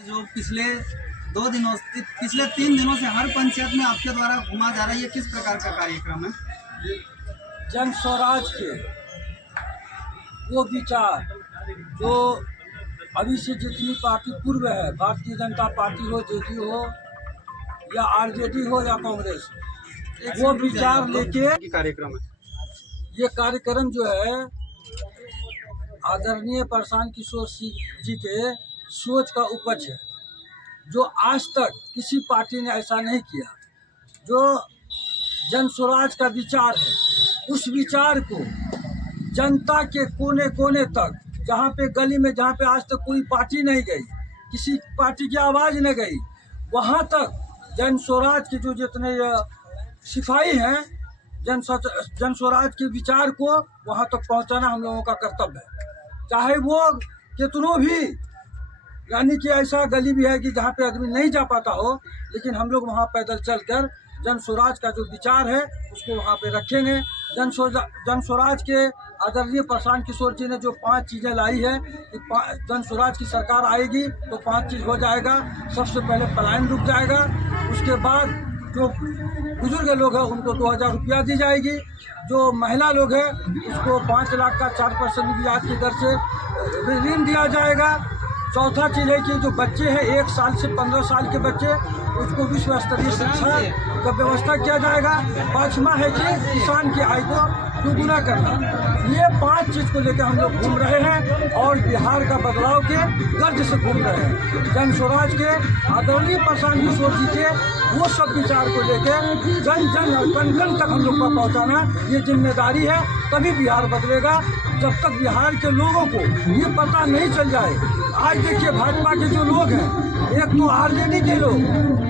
जो पिछले 3 दिनों से हर पंचायत में आपके द्वारा घुमा जा रहा है, ये किस प्रकार का कार्यक्रम है? जन स्वराज के वो विचार जो अभी से जितनी पार्टी पूर्व है, भारतीय जनता पार्टी हो, जेडी हो या आरजेडी हो या कांग्रेस, वो विचार लेके कार्यक्रम है। ये कार्यक्रम जो है आदरणीय प्रशांत किशोर जी के सोच का उपज है, जो आज तक किसी पार्टी ने ऐसा नहीं किया। जो जन स्वराज का विचार है, उस विचार को जनता के कोने कोने तक, जहाँ पे गली में जहाँ पे आज तक कोई पार्टी नहीं गई, किसी पार्टी की आवाज़ न गई, वहाँ तक जन स्वराज के जो जितने सिपाही हैं, जन स्वराज के विचार को वहाँ तक पहुँचाना हम लोगों का कर्तव्य है। चाहे वो कितनों भी, यानी कि ऐसा गली भी है कि जहाँ पे आदमी नहीं जा पाता हो, लेकिन हम लोग वहाँ पैदल चलकर जन स्वराज का जो विचार है उसको वहाँ पे रखेंगे। जन स्वराज के आदरणीय प्रशांत किशोर जी ने जो 5 चीज़ें लाई है कि जन स्वराज की सरकार आएगी तो 5 चीज़ हो जाएगा। सबसे पहले पलायन रुक जाएगा, उसके बाद जो बुजुर्ग लोग हैं उनको 2000 रुपया दी जाएगी, जो महिला लोग हैं उसको 5 लाख का 4% ब्याज की दर से ऋण दिया जाएगा। चौथा चीज़ है कि जो बच्चे हैं 1 साल से 15 साल के बच्चे, उसको विश्व स्तरीय शिक्षा का व्यवस्था किया जाएगा। 5वां है कि किसान की आय को दुगुना करना। ये 5 चीज़ को लेकर हम लोग घूम रहे हैं और बिहार का बदलाव के गर्ज से घूम रहे हैं। जन स्वराज के आदरणीय प्रशांत किशोर जी के वो सब विचार को लेकर जन कण कण तक हम लोग को पहुँचाना ये जिम्मेदारी है। तभी बिहार बदलेगा। जब तक बिहार के लोगों को ये पता नहीं चल जाए। आज देखिए भाजपा के जो लोग हैं, एक तो आरजेडी के लोग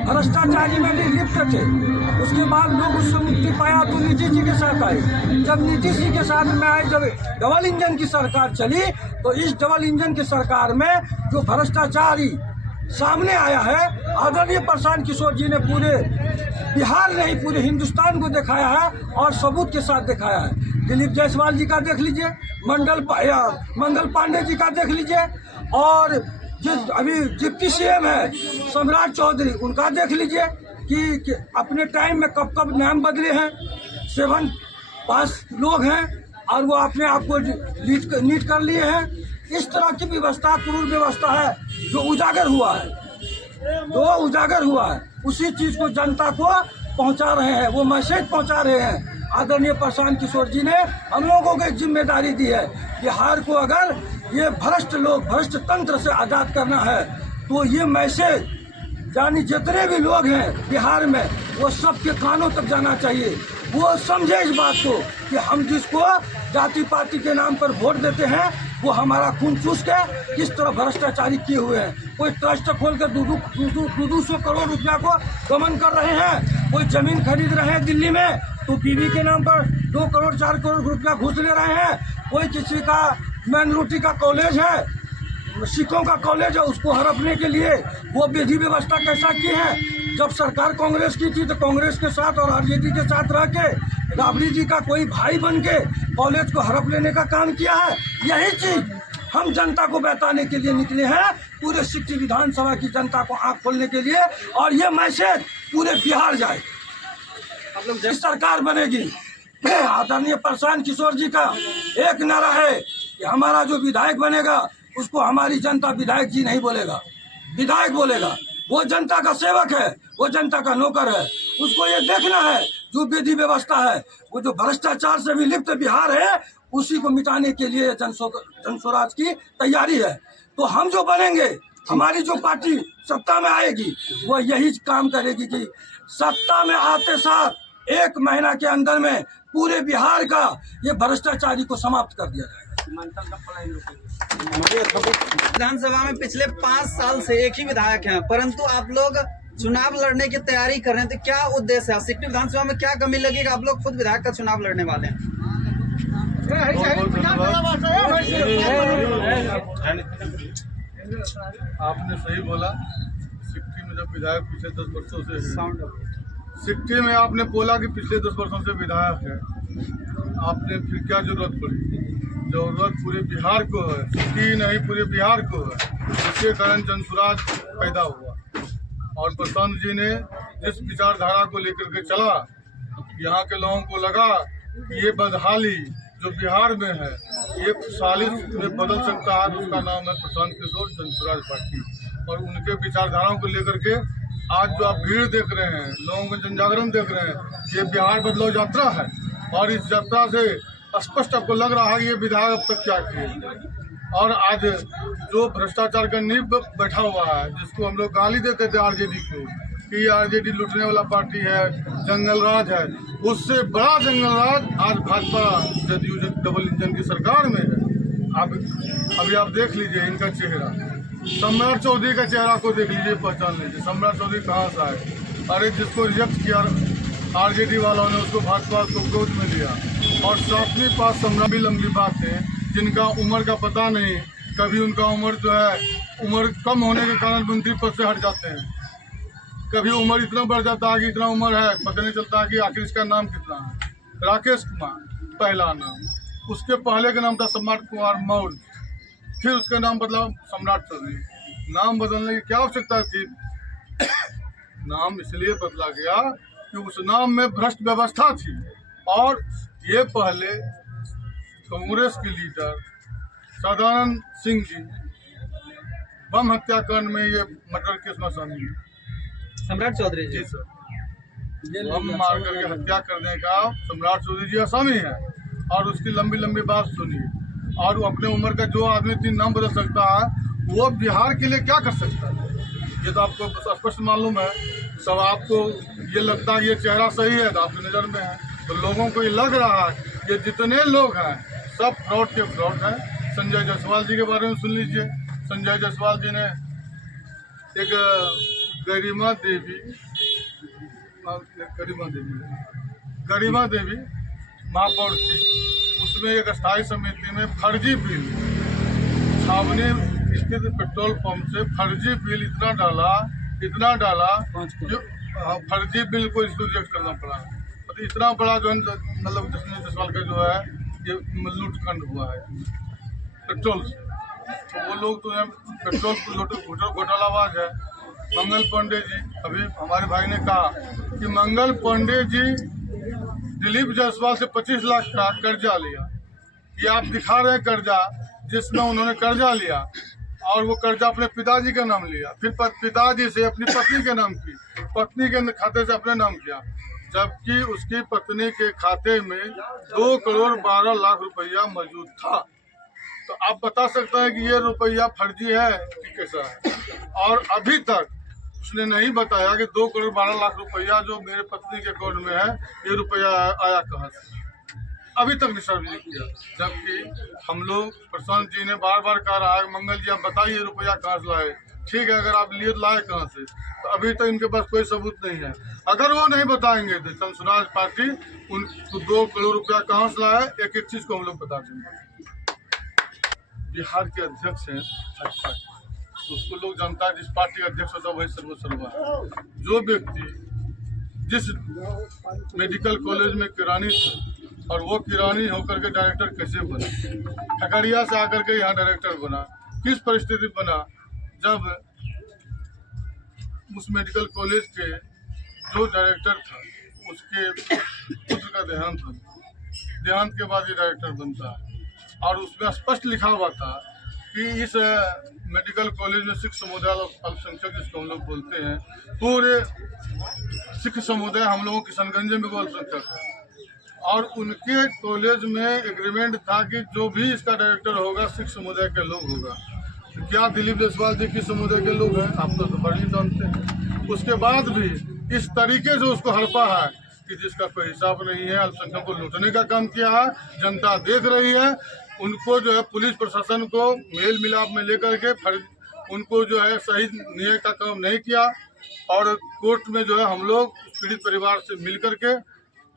भ्रष्टाचारी में भी लिप्त थे, उसके बाद लोग उससे मुक्ति पाया तो नीतीश जी के साथ आए। जब नीतीश जी के साथ में आए, जब डबल इंजन की सरकार चली, तो इस डबल इंजन की सरकार में जो भ्रष्टाचारी सामने आया है, आदरणीय प्रशांत किशोर जी ने पूरे बिहार नहीं पूरे हिंदुस्तान को दिखाया है और सबूत के साथ दिखाया है। दिलीप जायसवाल जी का देख लीजिए, मंगल पांडे जी का देख लीजिए, और जो अभी डिप्टी सीएम है सम्राट चौधरी, उनका देख लीजिए कि अपने टाइम में कब कब नाम बदले हैं। 7 पास लोग हैं और वो अपने आप को नीट कर लिए हैं। इस तरह की व्यवस्था, क्रूर व्यवस्था है जो उजागर हुआ है, उसी चीज़ को जनता को पहुंचा रहे हैं, वो मैसेज पहुंचा रहे हैं। आदरणीय प्रशांत किशोर जी ने हम लोगों को एक जिम्मेदारी दी है। बिहार को अगर ये भ्रष्ट तंत्र से आज़ाद करना है तो ये मैसेज यानी जितने भी लोग हैं बिहार में, वो सबके कानों तक जाना चाहिए। वो समझे इस बात को कि हम जिसको जाति पाति के नाम पर वोट देते हैं, वो हमारा खून चूस के किस तरह भ्रष्टाचारी किए हुए हैं। कोई ट्रस्ट खोल कर 200 करोड़ रुपया को गमन कर रहे हैं, कोई जमीन खरीद रहे हैं दिल्ली में तो बीवी के नाम पर 2 करोड़ 4 करोड़ रुपया घूस ले रहे हैं। कोई किसी का माइनॉरिटी का कॉलेज है, सिखों का कॉलेज है, उसको हड़पने के लिए वो विधि व्यवस्था कैसा की है। जब सरकार कांग्रेस की थी तो कांग्रेस के साथ और आरजेडी के साथ रह के राबड़ी जी का कोई भाई बन के कॉलेज को हड़प लेने का काम किया है। यही चीज हम जनता को बताने के लिए निकले हैं, पूरे सिटी विधानसभा की जनता को आंख खोलने के लिए, और ये मैसेज पूरे बिहार जाए। सरकार बनेगी, आदरणीय प्रशांत किशोर जी का एक नारा है कि हमारा जो विधायक बनेगा उसको हमारी जनता विधायक जी नहीं बोलेगा, विधायक बोलेगा। वो जनता का सेवक है, वो जनता का नौकर है। उसको ये देखना है जो विधि व्यवस्था है, वो जो भ्रष्टाचार से भी लिप्त बिहार है, उसी को मिटाने के लिए जन स्वराज की तैयारी है। तो हम जो बनेंगे, हमारी जो पार्टी सत्ता में आएगी, वो यही काम करेगी कि सत्ता में आते साथ 1 महीना के अंदर में पूरे बिहार का ये भ्रष्टाचारी को समाप्त कर दिया जाएगा। विधानसभा में पिछले 5 साल से एक ही विधायक हैं, परंतु आप लोग चुनाव लड़ने की तैयारी कर रहे हैं, तो क्या उद्देश्य है? सिटी विधानसभा में क्या कमी लगेगा? आप लोग खुद विधायक का चुनाव लड़ने वाले हैं। आपने सही बोला। सिक्टी में जब विधायक पिछले 10 वर्षों से सिक्टी में आपने बोला कि पिछले 10 वर्षों से विधायक है, आपने फिर क्या जरूरत पड़ी? जरूरत पूरे बिहार को है, सिक्टी नहीं पूरे बिहार को है। जिसके कारण जनसुराज पैदा हुआ। और प्रशांत जी ने जिस विचारधारा को लेकर के चला, यहाँ के लोगों को लगा कि ये बदहाली जो बिहार में है ये खुशहाली में बदल सकता है, उसका नाम है प्रशांत किशोर जनसुराज पार्टी। और उनके विचारधाराओं को लेकर के आज जो आप भीड़ देख रहे हैं, लोगों का जनजागरण देख रहे हैं, ये बिहार बदलाव यात्रा है। और इस यात्रा से स्पष्ट आपको लग रहा है कि ये विधायक अब तक क्या किए। और आज जो भ्रष्टाचार का नींव बैठा हुआ है, जिसको हम लोग गाली देते थे आरजेडी को कि आरजेडी लूटने वाला पार्टी है, जंगल राज है, उससे बड़ा जंगल राज आज भाजपा जदयू डबल इंजन की सरकार में है। अभी आप देख लीजिए इनका चेहरा, सम्राट चौधरी का चेहरा को देख लीजिए, पहचान लीजिए सम्राट चौधरी कहाँ से आए। अरे जिसको रिजेक्ट किया आरजेडी वालों ने, उसको भाजपा को गोद में लिया। और सातवीं पास सम्राट भी लंबी बात है, जिनका उम्र का पता नहीं, कभी उनका उम्र जो है उम्र कम होने के कारण मंत्री पद से हट जाते हैं, कभी उम्र इतना बढ़ जाता है कि इतना उम्र है पता नहीं चलता कि आखिर इसका नाम कितना है। राकेश कुमार पहला नाम, उसके पहले का नाम था सम्राट कुमार मौर्य, फिर उसका नाम बदला सम्राट चौधरी। नाम बदलने की क्या आवश्यकता थी? नाम इसलिए बदला गया कि उस नाम में भ्रष्ट व्यवस्था थी। और ये पहले कांग्रेस के लीडर सदानंद सिंह जी बम हत्याकांड में ये मर्डर केस में शामिल है। सम्राट चौधरी जी सर, बम मार करके हत्या करने का सम्राट चौधरी जी आसामी है। और उसकी लंबी लंबी बात सुनिए। और वो अपने उम्र का जो आदमी 3 नाम बदल सकता है, वो बिहार के लिए क्या कर सकता है, ये तो आपको स्पष्ट मालूम है। सब आपको ये लगता है ये चेहरा सही है तो आपकी नज़र में है, तो लोगों को ये लग रहा है कि जितने लोग हैं सब फ्रॉड के फ्रॉड हैं। संजय जायसवाल जी के बारे में सुन लीजिए। संजय जायसवाल जी ने एक गरिमा देवी महापौर थी, उसमें एक स्थायी समिति में फर्जी बिल, छावनी स्थित पेट्रोल पंप से फर्जी बिल इतना डाला जो फर्जी बिल को इसको रिजेक्ट करना पड़ा। तो इतना बड़ा जो मतलब जायसवाल का जो है ये लूटखंड हुआ है पेट्रोल से। तो वो लोग तो पेट्रोल घोटालाबाज है। मंगल पांडे जी, अभी हमारे भाई ने कहा कि मंगल पांडे जी दिलीप जायसवाल से 25 लाख का कर्जा लिया। ये आप दिखा रहे हैं कर्जा जिसमें उन्होंने कर्जा लिया और वो कर्जा अपने पिताजी का नाम लिया, फिर पिताजी से अपनी पत्नी के नाम की, पत्नी के खाते से अपने नाम किया, जबकि उसकी पत्नी के खाते में 2 करोड़ 12 लाख रुपया मौजूद था। तो आप बता सकते हैं कि ये रुपया फर्जी है कि कैसा है। और अभी तक उसने नहीं बताया कि 2 करोड़ 12 लाख रुपया जो मेरे पत्नी के अकाउंट में है, ये रुपया आया कहाँ से, अभी तक निशान नहीं किया। जबकि हम लोग प्रशांत जी ने बार बार कहा रहा है मंगल जी आप बताइए रुपया कहाँ से लाए। ठीक है, अगर आप लिए लाए कहाँ से, तो अभी तक इनके पास कोई सबूत नहीं है। अगर वो नहीं बताएंगे तो जनसुराज पार्टी उनको 2 करोड़ रुपया कहाँ से लाया, एक एक चीज को हम लोग बता देंगे। बिहार के अध्यक्ष हैं भाजपा, तो उसको लोग जानता है जिस पार्टी का अध्यक्ष होता है वही सर्वसर्वा है। जो व्यक्ति जिस मेडिकल कॉलेज में किरानी था और वो किरानी होकर के डायरेक्टर कैसे बना, खगड़िया से आकर के यहाँ डायरेक्टर बना, किस परिस्थिति बना, जब उस मेडिकल कॉलेज के जो डायरेक्टर था उसके पुत्र का देहांत के बाद ये डायरेक्टर बनता है। और उसमें स्पष्ट लिखा हुआ था कि इस मेडिकल कॉलेज में सिख समुदाय अल्पसंख्यक जिसको हम लोग बोलते हैं, पूरे सिख समुदाय हम लोगों किशनगंज में वो अल्पसंख्यक है। और उनके कॉलेज में एग्रीमेंट था कि जो भी इसका डायरेक्टर होगा सिख समुदाय के लोग होगा। तो क्या दिलीप जायसवाल जी किस समुदाय के लोग हैं, आप तो बड़ी जानते हैं। उसके बाद भी इस तरीके से उसको हड़पा है कि जिसका कोई हिसाब नहीं है, अल्पसंख्यक को लूटने का काम किया है। जनता देख रही है, उनको जो है पुलिस प्रशासन को मेल मिलाप में लेकर के उनको जो है सही न्याय का काम नहीं किया। और कोर्ट में जो है हम लोग पीड़ित परिवार से मिल करके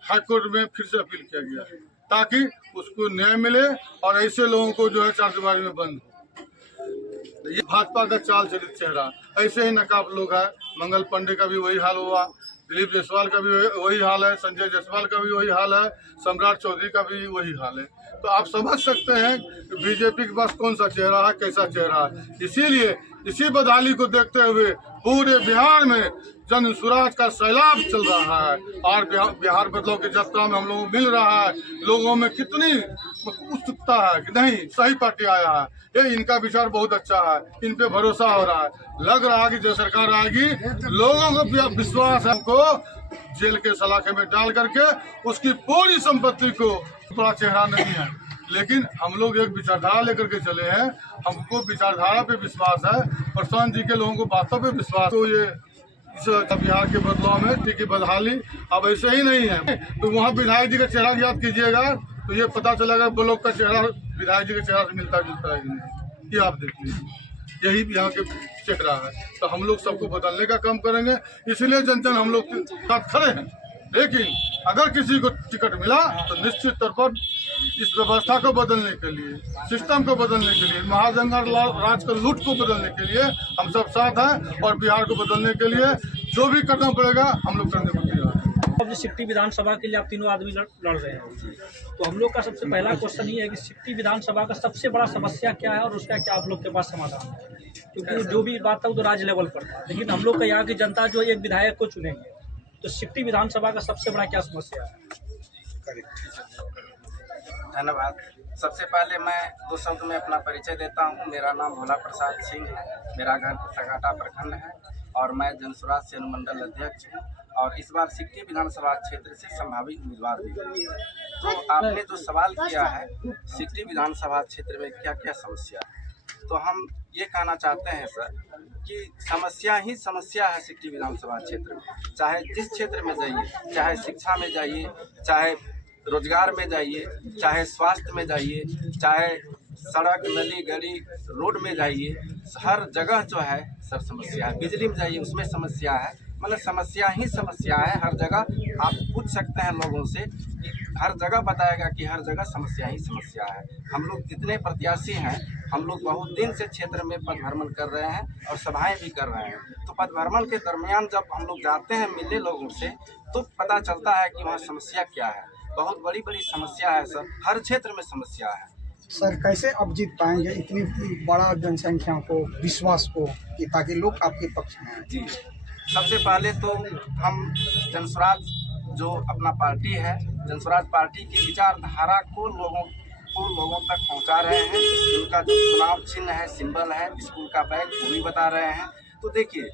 हाई कोर्ट में फिर से अपील किया गया ताकि उसको न्याय मिले और ऐसे लोगों को जो है चारदीवारी में बंद हो। ये भाजपा का चाल चलित चेहरा, ऐसे ही नकाब लोग हैं। मंगल पांडे का भी वही हाल हुआ, दिलीप जायसवाल का भी वही हाल है, संजय जायसवाल का भी वही हाल है, सम्राट चौधरी का भी वही हाल है। तो आप समझ सकते हैं कि बीजेपी के पास कौन सा चेहरा है, कैसा चेहरा है। इसीलिए इसी बदहाली को देखते हुए पूरे बिहार में जन स्वराज का सैलाब चल रहा है और बिहार बदलाव की यात्रा में हम लोगों को मिल रहा है। लोगों में कितनी उत्सुकता है कि नहीं सही पार्टी आया है, ये इनका विचार बहुत अच्छा है, इन पे भरोसा हो रहा है। लग रहा है कि जो सरकार आएगी लोगों को विश्वास है, हमको जेल के सलाखे में डाल करके उसकी पूरी संपत्ति को थोड़ा चेहरा नहीं है, लेकिन हम लोग एक विचारधारा लेकर के चले हैं। हमको विचारधारा पे विश्वास है, प्रशांत जी के लोगों को बातों पे विश्वास। तो ये इस बिहार के बदलाव में ठीक बदहाली अब ऐसे ही नहीं है। तो वहाँ विधायक जी का चेहरा याद कीजिएगा तो ये पता चलेगा ब्लॉक का चेहरा विधायक जी के चेहरा से मिलता जुलता है कि नहीं, ये आप देखिए, यही यहाँ के चेहरा है। तो हम लोग सबको बदलने का काम करेंगे, इसलिए जन हम लोग के साथ खड़े हैं। लेकिन अगर किसी को टिकट मिला तो निश्चित तौर पर इस व्यवस्था को बदलने के लिए, सिस्टम को बदलने के लिए, महाजंगल राज को लूट को बदलने के लिए हम सब साथ हैं और बिहार को बदलने के लिए जो भी करना पड़ेगा हम लोग करने को तैयार हैं। अब जो सिकटी विधानसभा के लिए आप तीनों आदमी लड़ रहे हैं, तो हम लोग का सबसे पहला क्वेश्चन ये है कि सिकटी विधानसभा का सबसे बड़ा समस्या क्या है और उसका क्या आप लोग के पास समाधान है? क्योंकि जो भी बात है वो तो राज्य लेवल पर था, लेकिन हम लोग का यहाँ की जनता जो एक विधायक को चुनेंगे, तो सिकटी विधानसभा का सबसे बड़ा क्या समस्या है? धन्यवाद। सबसे पहले मैं दो शब्द में अपना परिचय देता हूं। मेरा नाम भोला प्रसाद सिंह है, मेरा घर सगाटा प्रखंड है और मैं जनस्वराज से अनुमंडल अध्यक्ष हूं और इस बार सिकटी विधानसभा क्षेत्र से संभावित उम्मीदवार भी हूं। तो आपने जो सवाल किया है सिकटी विधानसभा क्षेत्र में क्या क्या समस्या है, तो हम ये कहना चाहते हैं सर कि समस्या ही समस्या है सिकटी विधानसभा क्षेत्र में। चाहे जिस क्षेत्र में जाइए, चाहे शिक्षा में जाइए, चाहे रोजगार में जाइए, चाहे स्वास्थ्य में जाइए, चाहे सड़क नली गली रोड में जाइए, हर जगह जो है सर समस्या है। बिजली में जाइए उसमें समस्या है, मतलब समस्या ही समस्या है। हर जगह आप पूछ सकते हैं लोगों से कि हर जगह बताएगा कि हर जगह समस्या ही समस्या है। हम लोग जितने प्रत्याशी हैं हम लोग बहुत दिन से क्षेत्र में पद भ्रमण कर रहे हैं और सभाएं भी कर रहे हैं। तो पद भ्रमण के दरमियान जब हम लोग जाते हैं मिलने लोगों से तो पता चलता है कि वहाँ समस्या क्या है। बहुत बड़ी बड़ी समस्या है सर, हर क्षेत्र में समस्या है। सर कैसे अब जीत पाएंगे इतनी बड़ा जनसंख्या को, विश्वास को, कि ताकि लोग आपके पक्ष में आए? जी, सबसे पहले तो हम जनस्वराज जो अपना पार्टी है, जनस्वराज पार्टी की विचारधारा को लोगों तक पहुंचा रहे हैं। उनका जो चुनाव चिन्ह है, सिंबल है, स्कूल का बैग, वो भी बता रहे हैं। तो देखिए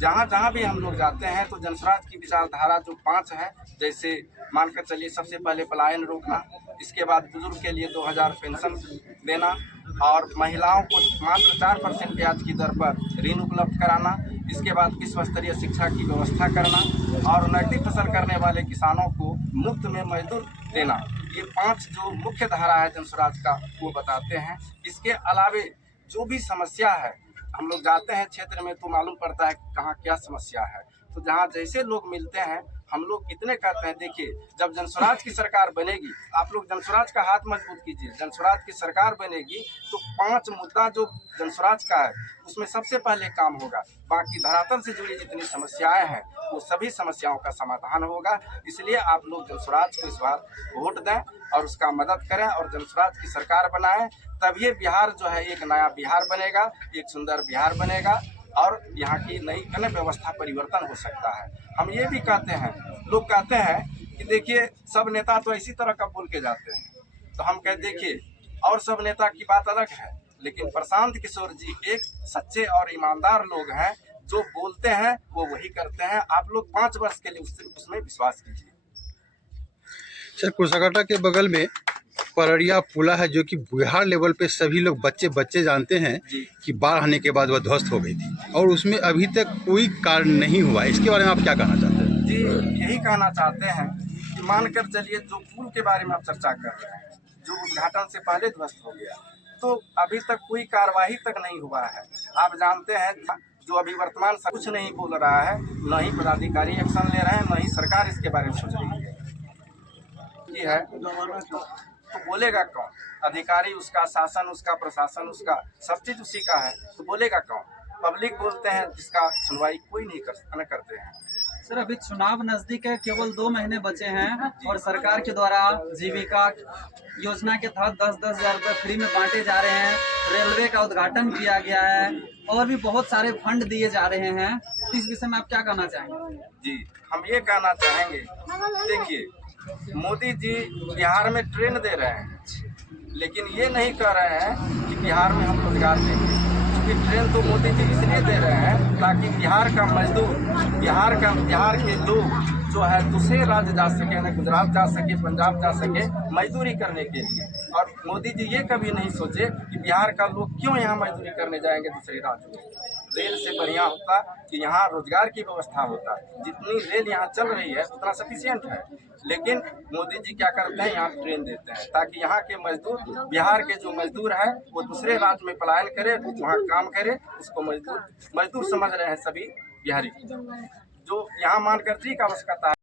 जहाँ भी हम लोग जाते हैं तो जनस्वराज की विचारधारा जो 5 है, जैसे मानकर चलिए सबसे पहले पलायन रोकना, इसके बाद बुजुर्ग के लिए 2000 पेंशन देना और महिलाओं को मात्र 4% ब्याज की दर पर ऋण उपलब्ध कराना, इसके बाद विश्व स्तरीय शिक्षा की व्यवस्था करना और नकदी फसल करने वाले किसानों को मुफ्त में मजदूर देना। ये 5 जो मुख्य धारा है जनस्वराज का वो बताते हैं। इसके अलावे जो भी समस्या है हम लोग जाते हैं क्षेत्र में तो मालूम पड़ता है कहाँ क्या समस्या है। तो जहाँ जैसे लोग मिलते हैं हम लोग इतने कहते हैं, देखिए जब जनस्वराज की सरकार बनेगी, आप लोग जनस्वराज का हाथ मजबूत कीजिए, जनस्वराज की सरकार बनेगी तो 5 मुद्दा जो जनस्वराज का है उसमें सबसे पहले काम होगा। बाकी धरातल से जुड़ी जितनी समस्याएं हैं वो सभी समस्याओं का समाधान होगा। इसलिए आप लोग जनस्वराज को इस बार वोट दें और उसका मदद करें और जनस्वराज की सरकार बनाएं, तब ये बिहार जो है एक नया बिहार बनेगा, एक सुंदर बिहार बनेगा और यहाँ की नई व्यवस्था परिवर्तन हो सकता है। हम ये भी कहते हैं, लोग कहते हैं कि देखिए सब नेता तो इसी तरह का बोल के जाते हैं, तो हम कहते देखिए और सब नेता की बात अलग है, लेकिन प्रशांत किशोर जी एक सच्चे और ईमानदार लोग हैं, जो बोलते हैं वो वही करते हैं। आप लोग 5 वर्ष के लिए उसमें विश्वास कीजिए। सर कुर्साकाटा के बगल में परड़िया पुला है जो कि बिहार लेवल पे सभी लोग बच्चे जानते हैं कि बाढ़ आने के बाद वह ध्वस्त हो गई थी और उसमें अभी तक कोई कार्य नहीं हुआ। इसके बारे में आप क्या कहना चाहते हैं? जी, यही कहना चाहते हैं कि मानकर चलिए जो पुल के बारे में आप चर्चा कर रहे हैं, जो उद्घाटन से पहले ध्वस्त हो गया, तो अभी तक कोई कार्यवाही तक नहीं हुआ है। आप जानते हैं जो अभी वर्तमान कुछ नहीं बोल रहा है, न ही पदाधिकारी एक्शन ले रहे हैं, न ही सरकार इसके बारे में सोच रही है। तो बोलेगा कौन? अधिकारी उसका, शासन उसका, प्रशासन उसका, सब चीज उसी का है, तो बोलेगा कौन? पब्लिक बोलते हैं जिसका सुनवाई कोई नहीं करते हैं। सर अभी चुनाव नजदीक है, केवल 2 महीने बचे हैं और सरकार के द्वारा जीविका योजना के तहत 10-10 हजार रुपये फ्री में बांटे जा रहे हैं। रेलवे का उद्घाटन किया गया है और भी बहुत सारे फंड दिए जा रहे हैं। इस विषय में आप क्या कहना चाहेंगे? जी, हम ये कहना चाहेंगे, देखिए मोदी जी बिहार में ट्रेन दे रहे हैं, लेकिन ये नहीं कह रहे हैं कि बिहार में हम रोजगार देंगे। क्योंकि ट्रेन तो मोदी जी इसलिए दे रहे हैं ताकि बिहार का मजदूर, बिहार के लोग जो है दूसरे राज्य जा सके, न गुजरात जा सके, पंजाब जा सके मजदूरी करने के लिए। और मोदी जी ये कभी नहीं सोचे कि बिहार का लोग क्यों यहाँ मजदूरी करने जाएंगे दूसरे राज्य में। रेल से बढ़िया होता कि यहाँ रोजगार की व्यवस्था होता। जितनी रेल यहाँ चल रही है उतना सफिशियंट है, लेकिन मोदी जी क्या करते हैं, यहाँ ट्रेन देते हैं ताकि यहाँ के मजदूर, बिहार के जो मजदूर है वो दूसरे राज्य में पलायन करे, वहाँ काम करे। उसको मजदूर समझ रहे हैं सभी बिहारी, जो यहाँ मानकर की आवश्यकता है।